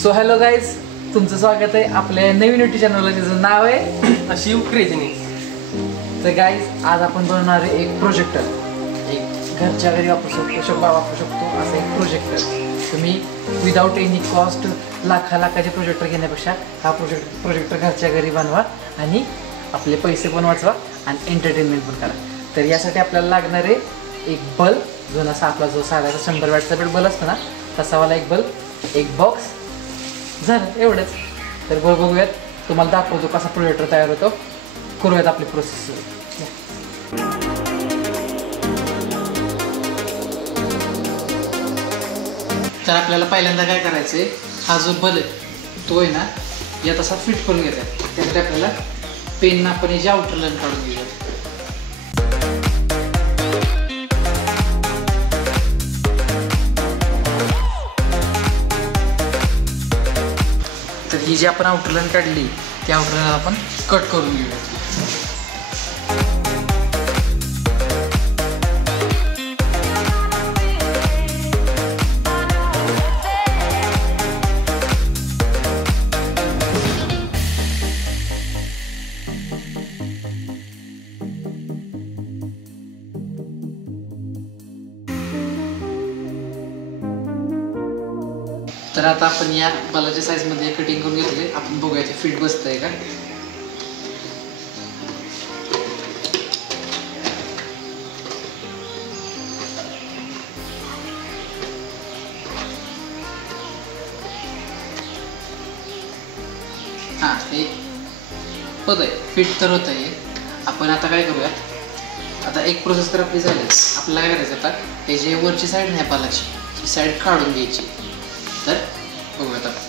So hello guys, तुमचं स्वागत आहे आपल्या नवीन यूट्यूब चॅनलला, ज्याचं नाव आहे शिव क्रेझीनेस. तर गाईज आज आपण बनवणार आहे एक प्रोजेक्टर, एक घरच्या घरी वापरू शकतो असं एक प्रोजेक्टर. तुम्ही विदाऊट एनी कॉस्ट लाखाचे प्रोजेक्टर घेण्यापेक्षा हा प्रोजेक्टर घरच्या घरी बनवा आणि आपले पैसे पण वाचवा आणि एंटरटेनमेंट पण करा. तर यासाठी आपल्याला लागणार आहे एक बल्ब, जो नसा आपला जो साधारण 100 वॅटचा बल्ब असतो ना, तसावाला एक बल्ब, एक बॉक्स, झालं एवढंच. तर बघूयात, तुम्हाला दाखवतो कसा प्रोजेक्टर तयार होतो. करूयात आपली प्रोसेस. तर आपल्याला पहिल्यांदा काय करायचं आहे, हा जो बल्ब आहे तो आहे ना यात असा फिट करून घ्यायचा. त्यासाठी आपल्याला पेन आपण याची आउटर लाईन काढून घेऊया. तर ही जी आपण आउटर लाईन काढली त्या आउटर लाईन आपण कट करून घेऊया. तर आता आपण या बल्बाच्या साईजमध्ये कटिंग करून घेतले. आपण बघूया ते फिट बसतंय का. हां, हे होत आहे, फिट तर होत आहे. आपण आता काय करूया, आता एक प्रोसेस तर आपली झाली. आपल्याला काय करायचं, आता हे जे वरची साईड नाही बल्बाची, ती साईड काढून घ्यायची. तर बघूयात आपण.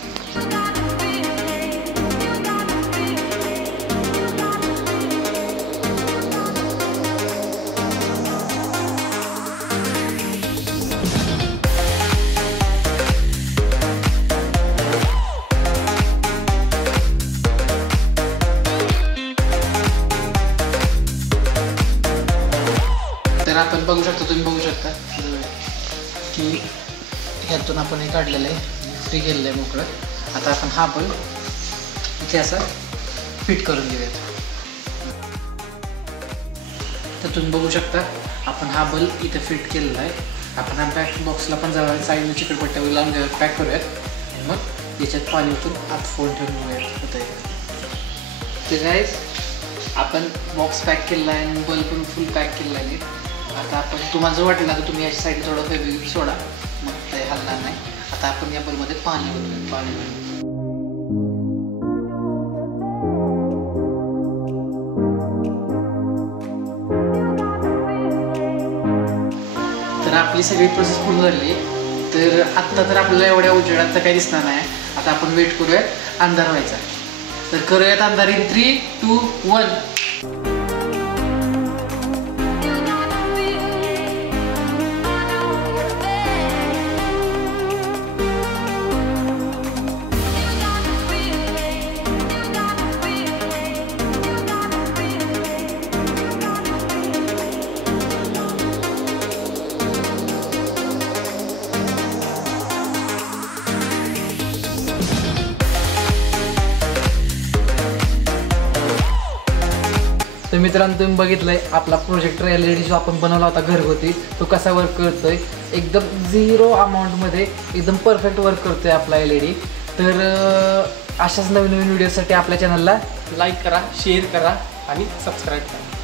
तर आपण बघू शकतो, तुम्ही बघू शकता की ह्यातून आपण हे काढलेलं आहे, फ्री केलेलं आहे मोकळं. आता आपण हा बल्ब इथे असं फिट करून घेऊयात. तर तुम्ही बघू शकता आपण हा बल्ब इथे फिट केलेला आहे. आपण हा पॅक बॉक्सला पण जाऊया, साईडला चिकटपट्ट्यावर लावून घेऊयात, पॅक करूयात आणि मग याच्यात पाणी ओतून आत फोन ठेवून घेऊयात. होतं आहे ते गाईज, आपण बॉक्स पॅक केलेला आहे आणि बल्ब पण फुल पॅक केलेला आहे. आता आपण तुम्हाला जर वाटलं तर तुम्ही याच्या साईड थोडं फेब्रिक सोडा, मग ते हलणार नाही. आता आपण या बल्बमध्ये पाणी ओतूया. पाणी तर आपली सगळी प्रोसेस पूर्ण झाली. तर आत्ता तर आपल्याला एवढ्या उजेडात तर काही दिसणार नाही. आता आपण वेट करूयात अंधार व्हायचा. तर करूयात अंधार इन 3, 2, 1. तर मित्रांनो, तुम्ही बघितलंय आपला प्रोजेक्टर LED जो आपण बनवला होता घरगुती, तो कसा वर्क करतोय. एकदम 0 अमाऊंटमध्ये एकदम परफेक्ट वर्क करतोय आपला LED. तर अशाच नवीन व्हिडिओसाठी आपल्या चॅनलला लाईक करा, शेअर करा आणि सबस्क्राईब करा.